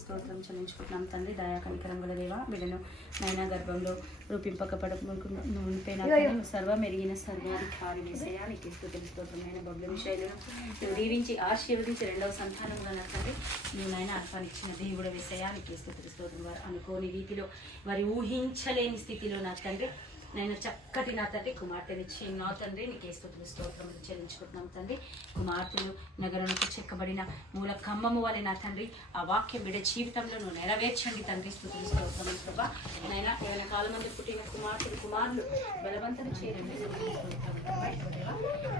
స్తోత్రం చెల్లించుకుంటున్నాం తండ్రి. దయా కనికరం గల దేవ, బిడ్డను నైనా గర్భంలో రూపింపకపోయినా సర్వం ఎరిగిన సర్వాధికారి వేసేయా నీకు స్తోత్రమైన బొబ్బల విషయాలను నువ్వు దీవించి ఆశీర్వదించి రెండవ సంతానంగా నా తండ్రి నువ్వు నైనా అర్పణించిన దేవుడు వేసేయా నీకు స్తోత్రం. వారు అనుకోని రీతిలో వారి ఊహించలేని స్థితిలో నా తండ్రి నేను చక్కటి నా తండ్రి కుమార్తెనిచ్చి నా తండ్రి నీకే స్తోత్రం చెల్లించుకుంటున్నాం తండ్రి. కుమార్తెలు నగరానికి చెక్కబడిన మూల కమ్మము వలె నా తండ్రి ఆ వాక్యం బిడ్డ జీవితంలో నువ్వు నెరవేర్చండి తండ్రి. స్తోత్రం ప్రభా. నైనా 7 మంది పుట్టిన కుమారులు బలవంతం చేయండి.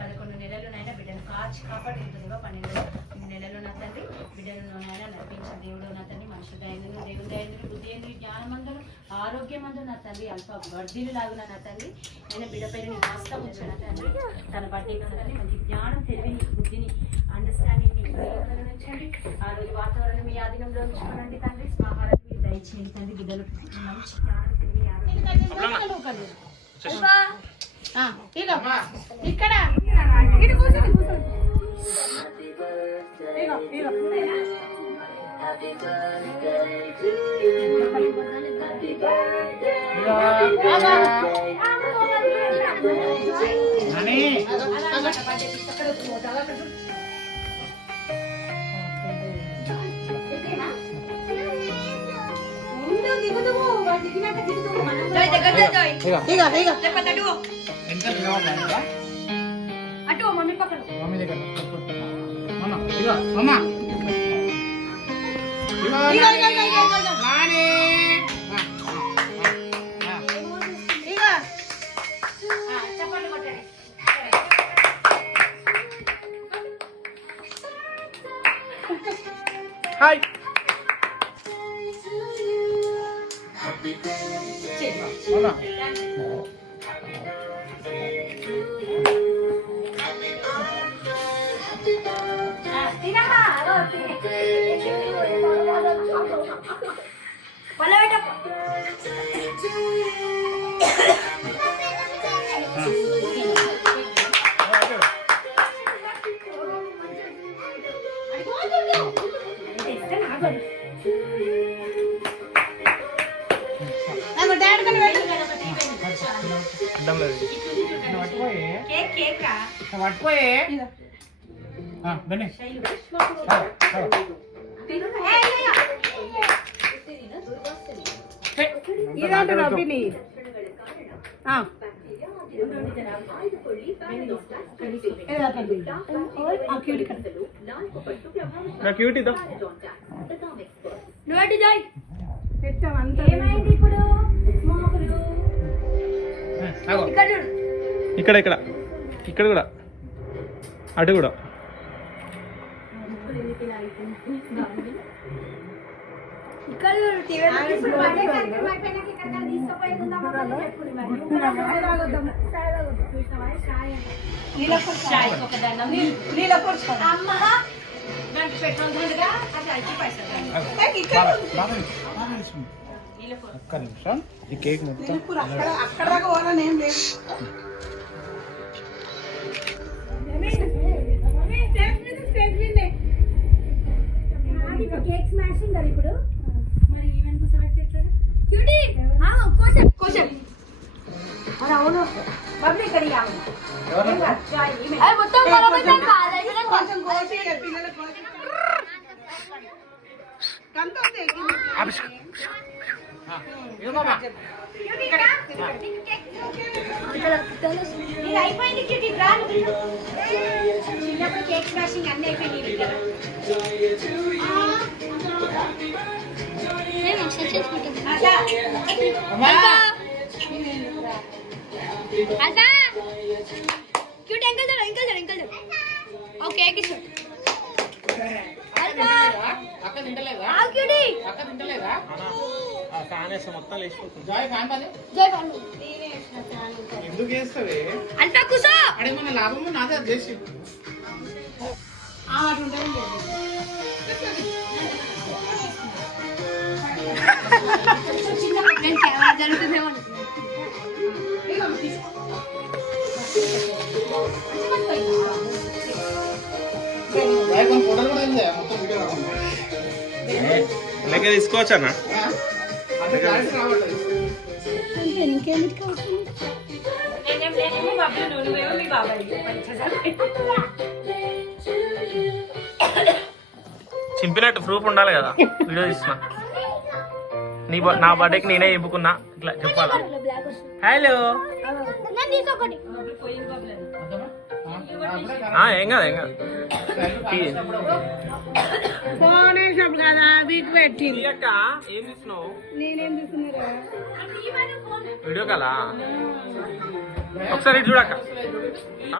11 నెలలునైనా బిడ్డను కాపాడి ఉంటుందిగా 12 నెలలు నా తండ్రి బిడ్డలను నైనా నడిపించిన దేవుడు నా తండ్రి. మనుషుల దైనంలో దేవుని దైనంలో బుద్ధి అని జ్ఞానమందులు ఆరోగ్యమందు నా తండ్రి అల్ప వర్ధిలు లాగున నా తండ్రి నేను బిడ్డ పైన నీ హస్తం ఉంచాను తండ్రి. తన బట్టి తండ్రి మంచి జ్ఞానం తెలివిని బుద్ధిని అండర్స్టాండింగ్ ఉంచండి. ఆ రోజు వాతావరణం మీ ఆధీనంలో ఉంచుకోనండి తండ్రి. ఆహారం మీరు దయచేయండి తండ్రి. బిడ్డలు మంచి జ్ఞానం తెలివి ఇక్కడ Happy birthday to you. Happy birthday. Nani. Aduh, mami pakai. Mami dekat. Mama, tiga, mama. Tiga. Mani. Tiga. Cepat cepat. Hai. Happy birthday. Mana? ఇక్కడ కూడా అటు కూడా ఒక్క నిమిషం ఈ కేక్ మొత్తం అక్కడ దాకా పోవాలని ఏం లేదు. కేక్ స్మాషింగ్ కదా ఇప్పుడు మరి ఈవెంట్ సెలెక్ట్ చేస్తారా క్యూటీ క్వశ్చన్ అరే అవును బబ్లీ కడి ఆవు అరే మొత్తం బరోబర్ కాలేజ్ కొంచెం కోసి పిల్లల కోసి కంటే ఇగో మామ ఇది అయిపోయింది క్యూటీ బ్రాండ్ చిన్నప్పుడు కేక్ స్మాషింగ్ అన్నీ అయిపోయింది కదా ఎందుకు వేస్తావే అంటే కూసో అడే మన లాభము నాదే చేసి జరుగుతుందేమో లెక్క తీసుకోవచ్చు అన్న. చింపినట్టు ప్రూఫ్ ఉండాలి కదా, వీడియో తీస్తున్నా. నా బర్త్డేకి నేనే చెప్పుకున్నా, ఇట్లా చెప్పాలా. హలో ఏం కాదు ఏం కాదు. ఏం తీస్తున్నావు? వీడియో కాలా ఒకసారి చూడక్క.